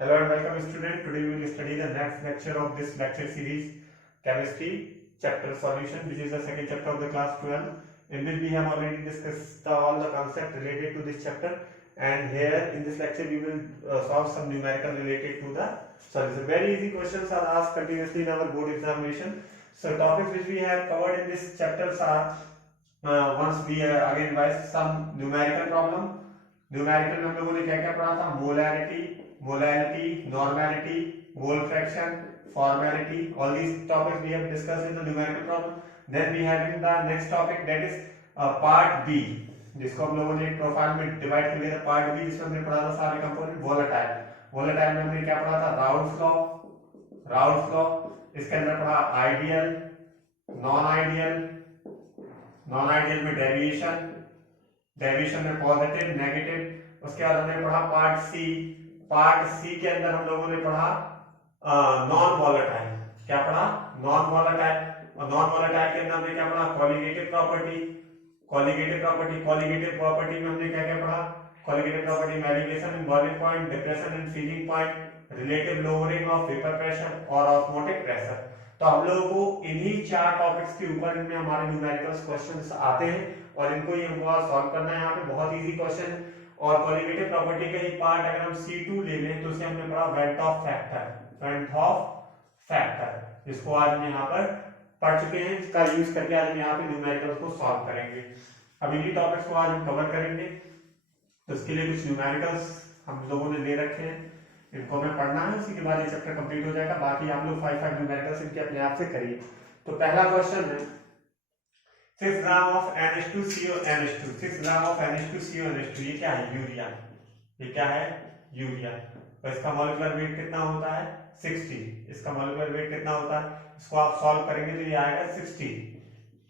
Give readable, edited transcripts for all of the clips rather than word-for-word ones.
Hello and welcome student. Today we will study the next lecture of this lecture series, chemistry chapter solution. This is the second chapter of the class 12 in which we have already discussed all the concepts related to this chapter, and here in this lecture we will solve some numerical related to the solution. Very easy questions are asked continuously in our board examination. So topics which we have covered in this chapters are once we again revise some numerical problem. Numerical में हम लोगों ने क्या क्या पढ़ा था? Molarity, normality, mole fraction, formality. All these topics we have discussed in the numerical problem. Then we have in the next topic, that is part B, जिसको हम लोगों ने एक प्रोफाइल में डिवाइड कर लिया था. पार्ट बी जिसमें हमने पढ़ा था सारे कंपोनेंट. वोलेटाइल में हमने क्या पढ़ा था? Raoult's law. इसके अंदर पढ़ा आइडियल, नॉन आइडियल में डेविएशन में पॉजिटिव, नेगेटिव. उसके बाद हमने पढ़ा पार्ट सी के अंदर हम लोगों ने पढ़ा नॉन वॉलेटाइल. क्या पढ़ा? Non volatile. और नॉन वॉलेटाइल के अंदर हमने क्या पढ़ा? कॉलिगेटिव प्रॉपर्टी में हमने क्या क्या पढ़ा? कॉलिगेटिव प्रॉपर्टी में elevation in boiling point, depression in freezing point, relative lowering of vapour pressure और ऑस्मोटिक प्रेशर. तो हम लोगों को इन्हीं चार टॉपिक्स के ऊपर इनमें हमारे न्यूमेरिकल क्वेश्चंस आते हैं और इनको ही हमको सॉल्व करना है. यहाँ पे बहुत इजी क्वेश्चन. और कॉलिगेटिव प्रॉपर्टी का ही पार्ट अगर हम C2 ले लें तो उसे हमने पढ़ा वेंट ऑफ फैक्टर, जिसको आज हम यहाँ पर पढ़ चुके हैं. इसका यूज करके आज हम यहाँ पे न्यूमेरिकल्स को सॉल्व करेंगे. अब इन्हीं टॉपिक्स को आज हम कवर करेंगे. तो इसके लिए कुछ न्यूमेरिकल्स हम लोगों ने ले रखे हैं, इनको हमें पढ़ना है. उसी के बाद ये चैप्टर कंप्लीट हो जाएगा. बाकी आप लोग 5 न्यूमेरिकल्स इनके अपने आप से करिए. तो पहला क्वेश्चन है 6 gram of NH2CO NH2. 6 gram of NH2CO NH2. ये क्या है? यूरिया. तो इसका मॉलिक्यूलर वेट कितना होता है? 60. इसका मॉलिक्यूलर वेट कितना होता है? इसको आप सॉल्व करेंगे तो ये आएगा 60.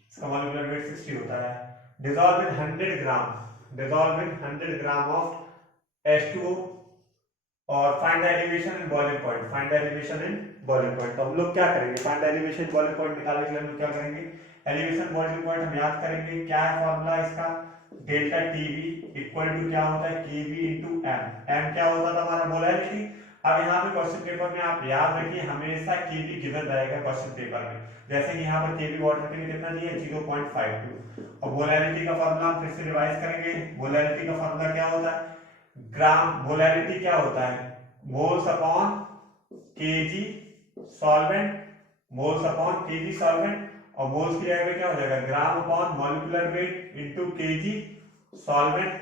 इसका मॉलिक्यूलर वेट 60 होता है. Dissolve in 100 gram of H2O और find the elevation in boiling point. तो हम लोग क्या करेंगे? Find the elevation in boiling point निकालने के लिए हम लोग क्या करेंगे? एलिवेशन बॉइलिंग पॉइंट हम याद करेंगे. क्या है फॉर्मूला इसका? डेल्टा टीवी इक्वल टू क्या होता है? केवी इनटू एम क्या होता था? हमारा मोलैरिटी. अब यहाँ पे क्वेश्चन पेपर में आप याद रखिए हमेशा केवी गिवन रहेगा क्वेश्चन पेपर में. जैसे कि यहाँ पर केवी वाटर के लिए कितना दिया? 0.52. और मोलैरिटी का फॉर्मूला फिर से रिवाइज करेंगे. मोलैरिटी का फॉर्मूला क्या होता है? ग्राम. मोलैरिटी क्या होता है? Moles upon KG solvent. और मोल्स की जगह पे क्या हो जाएगा? ग्राम upon molecular weight into KG solvent.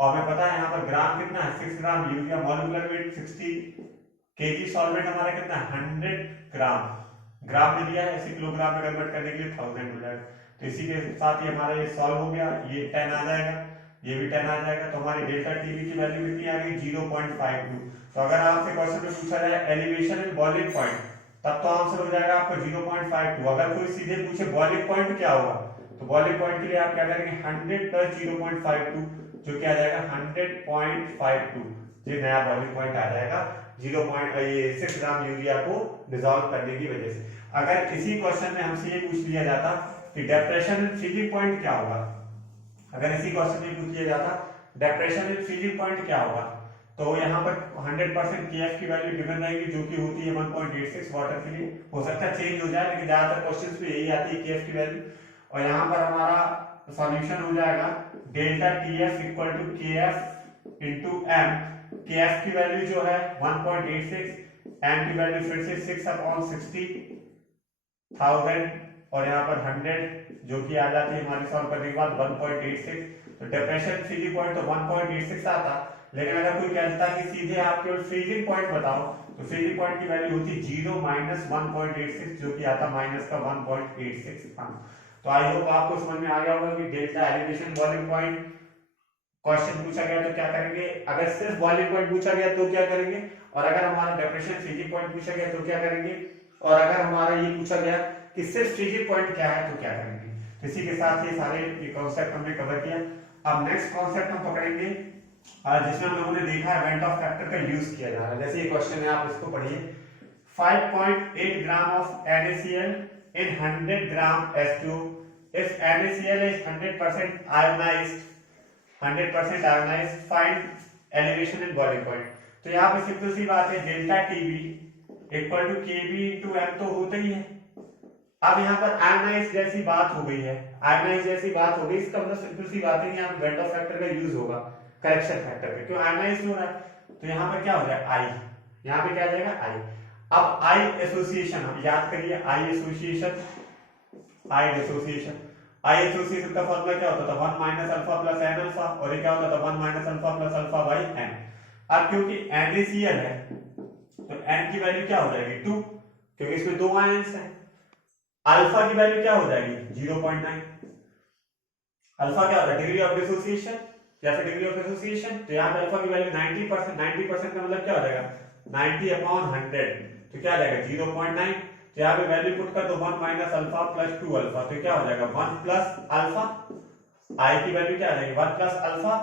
और हमें पता है यहाँ पर ग्राम कितना है? 6 gram urea, molecular weight 60, KG solvent हमारा कितना है? 100 ग्राम में दिया है. इसे किलोग्राम में कन्वर्ट करने के लिए 1000 हो जाएगा. तो इसी के साथ ही हमारा ये सॉल्व हो गया. ये 10 आ जाएगा, ये भी 10 आ जाएगा. तो हमारी डेल्टा टीवी की वैल्यू कितनी आ गई? 0.52. तो अगर आपसे क्वेश्चन में पूछा जाए एलिवेशन इन बॉइलिंग पॉइंट, तब तो आंसर हो जाएगा आपका 0.52. अगर कोई सीधे पूछे बॉइलिंग पॉइंट क्या होगा, तो बॉइलिंग पॉइंट के लिए आप क्या करेंगे? 100 प्लस 0.52 जो क्या आ जाएगा? 100.52. ये नया बॉइलिंग पॉइंट आ जाएगा 6 ग्राम यूरिया को डिसॉल्व करने की वजह से. अगर इसी क्वेश्चन में हमसे ये पूछ लिया जाता कि डिप्रेशन इन फ्रीजिंग पॉइंट क्या होगा, अगर इसी क्वेश्चन में पूछ लिया जाता डिप्रेशन इन फ्रीजिंग पॉइंट क्या होगा, तो यहाँ पर 100% केएफ की वैल्यू गिवन रहेगी जो कि होती है 1.86 वाटर के लिए. हो सकता है चेंज हो जाए, लेकिन ज्यादातर क्वेश्चंस में यही आती है केएफ की वैल्यू. और यहाँ पर हमारा सॉल्यूशन हो जाएगा delta TF equal to KF into M. KF की वैल्यू जो है 1.86, एम की वैल्यू फिर से 6/60,000 और यहाँ पर 100 जो कि आ जाती है हमारी सॉल्व करने के बाद 1.86. तो डिप्रेशन फ्रीजिंग पॉइंट तो 1.86 आता. लेकिन अगर कोई कहता है कि सीधे आप केवल फ्रीजिंग पॉइंट बताओ, तो फ्रीजिंग पॉइंट की वैल्यू होती 0 माइनस 1.86 जो कि आता माइनस का 1.86. तो आई होप आपको समझ में आ गया होगा कि delta elevation boiling point question पूछा गया तो क्या करेंगे, अगर सिर्फ बॉइलिंग पॉइंट पूछा गया तो क्या करेंगे, और अगर हमारा डिप्रेशन फ्रीजिंग पॉइंट पूछा गया तो क्या करेंगे, और अगर हमारा ये पूछा गया कि सिर्फ फ्रीजिंग पॉइंट क्या है तो क्या करेंगे. तो इसी के साथ ये सारे कॉन्सेप्ट हमने कवर किया. अब नेक्स्ट कॉन्सेप्ट हम पकड़ेंगे जिसमें हम लोगों ने देखा है वेंट ऑफ फैक्टर का यूज किया जा रहा है. जैसे ये क्वेश्चन है, आप इसको पढ़िए. 5.8 gram of NaCl in 100 gram H2. If NaCl is 100% ionized, find elevation in boiling point. तो यहाँ पे सिंपल सी बात है, delta TB equal to KB into M तो होता ही है। अब यहाँ पर आयनाइज जैसी बात हो गई है, आयनाइज जैसी बात हो गई, इसका मतलब सिंपल सी बात है कि यहाँ वेक्टर फैक्टर का यूज होगा करेक्शन फैक्टर का, क्यों आयनाइज हो रहा है। तो यहाँ पर क्या हो जाएगा आई, यहाँ पे क्या आ जाएगा आई। अब आई एसोसिएशन हम याद करिए, I association, I association, I association का फॉर्मूला क्या होता था 1 minus alpha plus N alpha, और ये क्या होता था 1 minus alpha plus alpha by N. अब क्योंकि NaCl है तो n की वैल्यू क्या हो जाएगी 2, क्योंकि इसमें दो आयंस हैं। अल्फा की वैल्यू क्या हो जाएगी 0.9। अल्फा क्या होता है डिग्री ऑफ डिसोसिएशन या फिर डिग्री ऑफ एसोसिएशन, तो यहाँ पे अल्फा की वैल्यू 90%, 90% का मतलब क्या हो जाएगा 90/100, तो क्या आ जाएगा 0.9। तो यहाँ पे वैल्यू पुट कर दो 1 माइनस अल्फा प्लस 2 अल्फा, तो क्या हो जाएगा 1 प्लस अल्फा, आई की वैल्यू क्या आ जाएगी 1 प्लस अल्फा,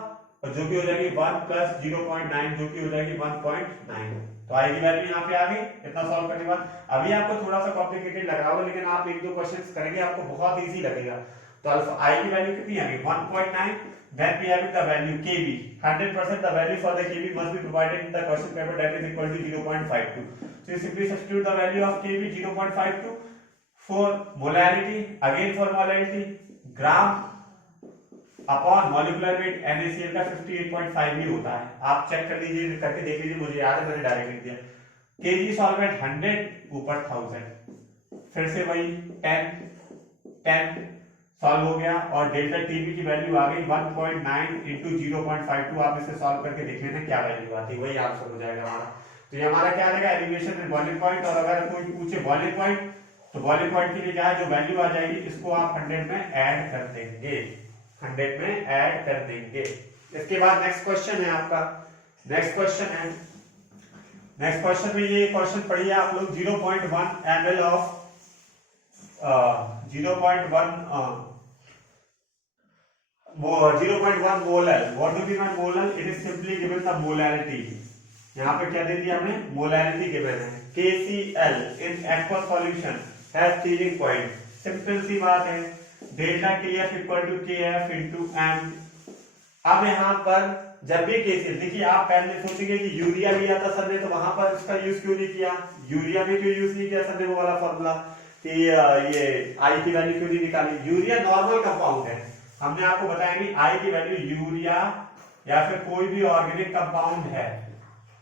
और जो कि हो जाएगी 1 प्लस 0.9 जो कि हो जाएगी 1.9। तो आई की वैल्यू यहाँ पे आ गई इतना सॉल्व करने के बाद। अभी आपको थोड़ा सा कॉम्प्लिकेटेड लग रहा होगा, लेकिन आप एक दो क्वेश्चंस करेंगे आपको बहुत इजी लगेगा। तो अल्फा आई की वैल्यू कितनी आ गई 1.9, then we have the value kb, 100% the value for the kb must be provided in the question paper, that is equal to 0.52. So you simply substitute the value of kb 0.52 for molarity, again for molarity gram upon molecular weight NaCl का 58.5 ही होता है। आप check कर लीजिए, करके देख लीजिए, मुझे याद है मैंने डायरेक्ट लिख दिया। केजी सॉल्वेंट 100 ऊपर 1000, फिर से वही 10 सॉल्व हो गया, और डेल्टा टीबी की वैल्यू आ गई 1.9 इंटू 0.52। आप इसे सॉल्व करके देख लेना क्या वैल्यू आती है, वही आंसर हो जाएगा हमारा। तो ये हमारा क्या आएगा एलिवेशन में बॉइलिंग पॉइंट, और अगर कोई पूछे बॉइलिंग पॉइंट तो बॉइलिंग पॉइंट के लिए क्या है जो वैल्यू आ जाएगी इसको आप 100 में ऐड कर देंगे, 100 में ऐड कर देंगे। इसके बाद नेक्स्ट क्वेश्चन है आपका, नेक्स्ट क्वेश्चन है, नेक्स्ट क्वेश्चन में ये क्वेश्चन पढ़िए आप लोग 0.1 ml of 0.1 molar, what do we mean molar? It is simply given the molarity। यहाँ पे क्या दे दिया हमने molarity given है, KCl in aqueous solution has freezing point। Simple सी बात है, delta KF equal to KF into M। अब यहाँ पर जब भी KCl, देखिए आप पहले सोचेंगे कि यूरिया लिया था सर ने, तो वहां पर इसका यूज क्यों नहीं किया, यूरिया में क्यों यूज नहीं किया सर ने वो वाला फॉर्मूला कि ये आई की वैल्यू क्यों नहीं निकाली। यूरिया नॉर्मल कंपाउंड है, हमने आपको बताया कि आई की वैल्यू यूरिया या फिर कोई भी ऑर्गेनिक कंपाउंड है,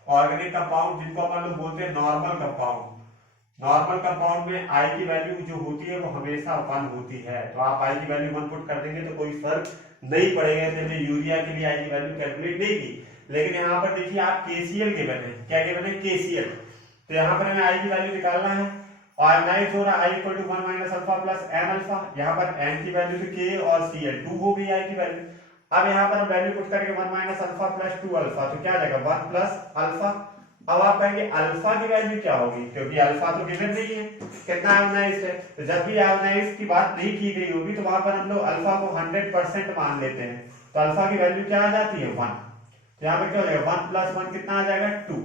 ऑर्गेनिक कंपाउंड जिनको अपन लोग बोलते हैं नॉर्मल कंपाउंड, नॉर्मल कंपाउंड में आई की वैल्यू जो होती है वो हमेशा 1 होती है। तो आप आई की वैल्यू 1 पुट कर देंगे तो कोई फर्क नहीं पड़ेगा। हमने यूरिया के लिए आई की वैल्यू कैलकुलेट नहीं की, लेकिन यहाँ पर देखिए आप KCl के बने, क्या के बने KCl, तो यहाँ पर हमें आई की वैल्यू निकालना है, और नाइट हो रहा है i equal to 1 minus alpha plus n alpha. यहाँ पर n की वैल्यू तो k और Cl 2 हो गई i की वैल्यू। अब यहाँ पर हम वैल्यू पुट करेंगे 1 माइनस अल्फा प्लस 2 अल्फा, तो क्या आ जाएगा 1 प्लस अल्फा। अब आप कहेंगे अल्फा की वैल्यू क्या होगी, क्योंकि अल्फा तो गिवन नहीं है कितना आयोनाइज्ड है, तो जब भी आयोनाइज्ड की बात नहीं की गई होगी तो वहां पर हम लोग अल्फा को 100% मान लेते हैं, तो अल्फा की वैल्यू क्या आ जाती है 1। तो यहाँ पर क्या हो जाएगा 1 प्लस 1 कितना आ जाएगा 2।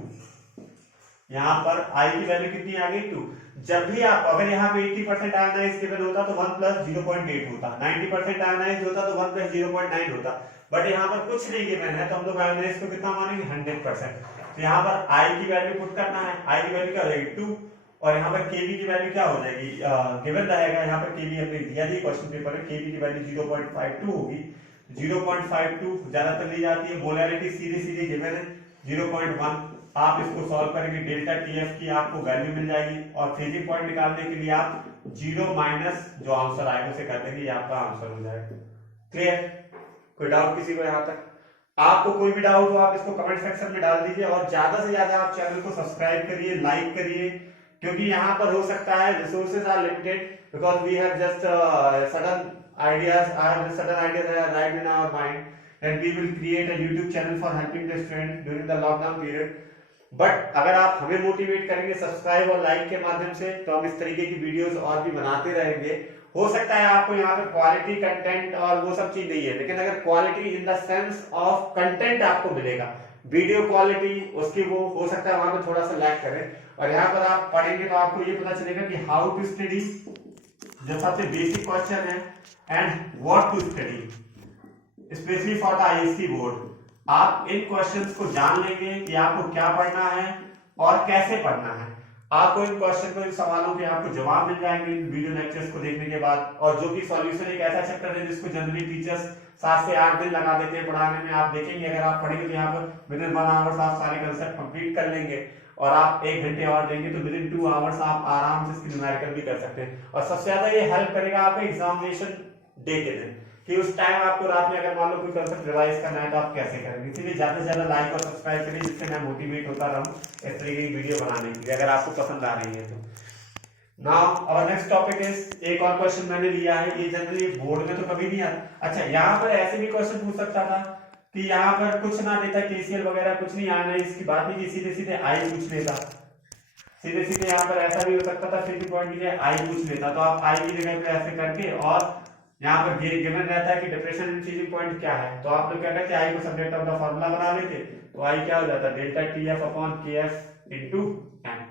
यहाँ पर i की वैल्यू कितनी आ गई 2। जब भी आप अगर यहाँ पे 80% आयोनाइज्ड गिवन होता तो 1 प्लस 0.8 होता, 90% आयोनाइज्ड होता तो 1 प्लस 0.9 होता, बट यहाँ पर कुछ नहीं गिवन है तो हम लोग आयोनाइज्ड को कितना मानेंगे 100%। तो यहाँ पर i की वैल्यू पुट करना है, i की वैल्यू क्या हो जाएगी 2, और यहाँ पर kb की वैल्यू क्या हो जाएगी गिवन रहेगा, यहाँ पर kb हमने दिया थी क्वेश्चन पेपर में, kb की वैल्यू 0.52 होगी, 0.52 ज्यादातर ली जाती है। मोलैरिटी सीधी सीधी गिवन है 0.1, आप इसको सॉल्व करेंगे डेल्टा TF की आपको वैल्यू मिल जाएगी, और फ्रीजिंग पॉइंट निकालने के लिए आप 0 माइनस जो आंसर आएगा उसे कर देंगे, ये आपका आंसर हो जाएगा। क्लियर, कोई डाउट किसी को यहाँ तक? आपको कोई भी डाउट हो आप इसको कमेंट सेक्शन में डाल दीजिए, और ज्यादा से ज्यादा आप चैनल को सब्सक्राइब करिए, लाइक करिए, क्योंकि यहाँ पर हो सकता है resources are limited, because we have just sudden ideas, I have certain ideas that are right in our mind, and we will create a YouTube channel for helping the students during the lockdown period। But अगर आप हमें motivate करेंगे subscribe और like के माध्यम से, तो हम इस तरीके की वीडियोस और भी बनाते रहेंगे। हो सकता है आपको यहाँ पे क्वालिटी कंटेंट और वो सब चीज नहीं है, लेकिन अगर quality in the sense of content आपको मिलेगा, वीडियो क्वालिटी उसकी वो हो सकता है वहां पे थोड़ा सा लैग करे, और यहाँ पर आप पढ़ेंगे तो आपको ये पता चलेगा कि हाउ टू स्टडी, जो सबसे बेसिक क्वेश्चन है, and what to study specially for the ISC board. आप इन क्वेश्चंस को जान लेंगे कि आपको क्या पढ़ना है और कैसे पढ़ना है। आपको इन क्वेश्चन को, इन सवालों के आपको जवाब मिल जाएंगे इन वीडियो लेक्चर्स को देखने के बाद। और जो कि सॉल्यूशन एक ऐसा चैप्टर है जिसको जनरली टीचर्स 7 से 8 दिन लगा देते हैं पढ़ाने में। आप देखेंगे अगर आप पढ़ेंगे तो यहाँ पर विद इन 1 आवर्स आप सारे कंसेप्ट कंप्लीट कर लेंगे, और आप 1 घंटे और देंगे तो विद इन 2 आवर्स आप आराम से इसकी न्यूमेरिकल भी कर सकते हैं। और सबसे ज्यादा ये हेल्प करेगा आपके एग्जामिनेशन डे के दिन, कि उस टाइम आपको रात में अगर मान लो कोई कंसेप्ट रिवाइज करना है तो आप कैसे करेंगे। इसीलिए ज्यादा से ज्यादा लाइक और सब्सक्राइब करिए, जिससे मैं मोटिवेट होता रहूं इस तरीके की वीडियो बनाने के लिए, अगर आपको पसंद आ रही है तो। Now our next topic is, एक और क्वेश्चन मैंने लिया है, ये जनरली बोर्ड में तो कभी नहीं आता। अच्छा, यहाँ पर ऐसे भी क्वेश्चन पूछ सकता था कि यहाँ पर कुछ ना देता, केसीएल वगैरह कुछ नहीं आना, इसकी बात नहीं की, सीधे सीधे आई पूछ लेता। सीधे सीधे यहाँ पर ऐसा भी हो सकता था, फिर भी पॉइंट की जगह आई पूछ लेता। तो आप आई की जगह पे ऐसे करके, और यहाँ पर गिवन रहता है कि डिप्रेशन एंड चेंजिंग पॉइंट क्या है, तो आप लोग क्या करते हैं, आई को सब्जेक्ट ऑफ द फार्मूला बना लेते, तो आई क्या हो जाता है, delta TF upon KF into N.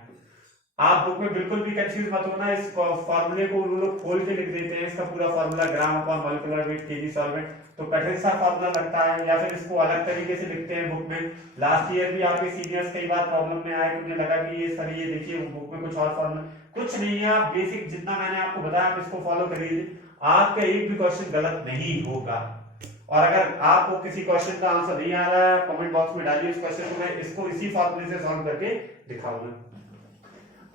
आप बुक में बिल्कुल भी कंफ्यूज मत होना, इस फार्मूले को वो लोग खोल के लिख देते हैं, इसका पूरा फार्मूला ग्राम upon molecular weight KG solvent, तो कठिन सा फार्मूला लगता है, या फिर इसको अलग तरीके से लिखते हैं बुक में। लास्ट ईयर भी आपके सीनियर्स कई बार प्रॉब्लम में आए, तो मुझे लगा कि ये सर ये देखिए बुक में कुछ और फार्मूला, कुछ नहीं है। आप बेसिक जितना मैंने आपको बताया आप इसको फॉलो करिए, आपका एक भी क्वेश्चन गलत नहीं होगा। और अगर आपको किसी क्वेश्चन का आंसर नहीं आ रहा है, कमेंट बॉक्स में डालिए उस क्वेश्चन को, मैं इसको इसी फॉर्मूले से सॉल्व करके दिखाऊंगा।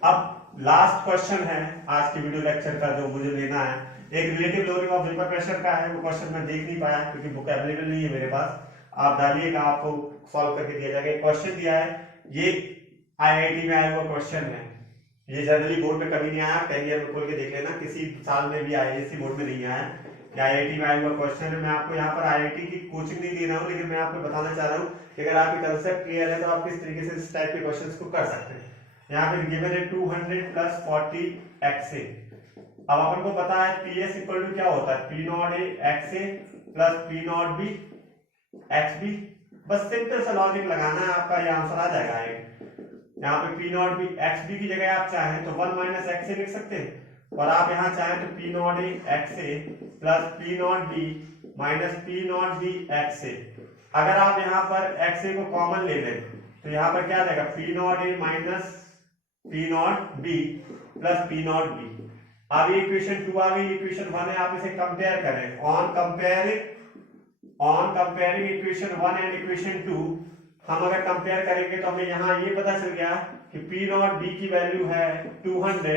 अब लास्ट क्वेश्चन है आज के वीडियो लेक्चर का जो मुझे लेना है, एक relative lowering of vapour pressure का है। वो क्वेश्चन मैं देख नहीं पाया क्योंकि बुक अवेलेबल नहीं है मेरे पास, आप डालिएगा आपको सॉल्व करके दिया जाएगा। क्वेश्चन दिया है, ये आईआईटी में आया हुआ क्वेश्चन है, ये जनरली बोर्ड में कभी नहीं आया, 10 ईयर में खोल के देख लेना, किसी साल में भी आईआईएससी बोर्ड में नहीं आया, आईआईटी में आया हुआ क्वेश्चन है। मैं आपको यहाँ पर आईआईटी की कोचिंग नहीं दे रहा हूँ, लेकिन मैं आपको बताना चाह रहा हूँ कि अगर आपके कंसेप्ट क्लियर है तो आप किस तरीके से इस टाइप के क्वेश्चंस को कर सकते हैं। यहाँ पे गिवन है 200 प्लस 40 XA। अब अपन को पता है PS इक्वल टू क्या होता है, P not A XA plus P not B XB। बस सिंपल सा लॉजिक लगाना है, आपका ये आंसर आ जाएगा। यहाँ पे P नॉट B XB की जगह आप चाहें तो 1 माइनस XA लिख सकते हैं, और आप यहाँ चाहें तो P not A XA plus P not B minus P not B XA। अगर आप यहाँ पर XA को कॉमन ले लें तो यहाँ पर क्या आ जाएगा, P not A minus P not B plus P not B। अब ये इक्वेशन 2 आ गई, इक्वेशन 1 है, आप इसे कंपेयर करें। On comparing equation 1 and equation 2, हम अगर कंपेयर करेंगे तो हमें यहाँ ये पता चल गया कि P नॉट B की वैल्यू है 200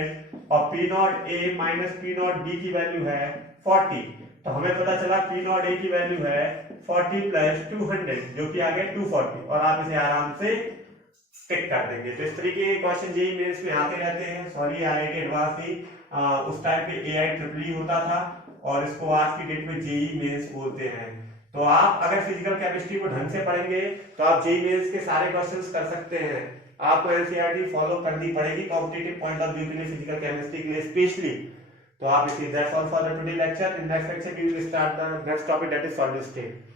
और P not A minus P not B की वैल्यू है 40। तो हमें पता चला P नॉट A की वैल्यू है 40 प्लस 200 जो कि आ गया 240, और आप इसे आराम से टिक कर देंगे। तो इस तरीके के क्वेश्चन जेईई मेंस में आते रहते हैं। सॉरी, आईआईटी एडवांस थी, उस टाइम पे AIEEE होता था, और इसको आज की डेट में जेईई मेंस बोलते हैं। तो आप अगर फिजिकल केमिस्ट्री को ढंग से पढ़ेंगे तो आप जेईई मेंस के सारे क्वेश्चंस कर सकते हैं। आपको एनसीईआरटी फॉलो करनी पड़ेगी कॉम्पिटिटिव पॉइंट ऑफ व्यू के लिए, फिजिकल केमिस्ट्री के लिए स्पेशली। तो आप इसी that's all for the today lecture. In next lecture we will start the next topic, that is solid state.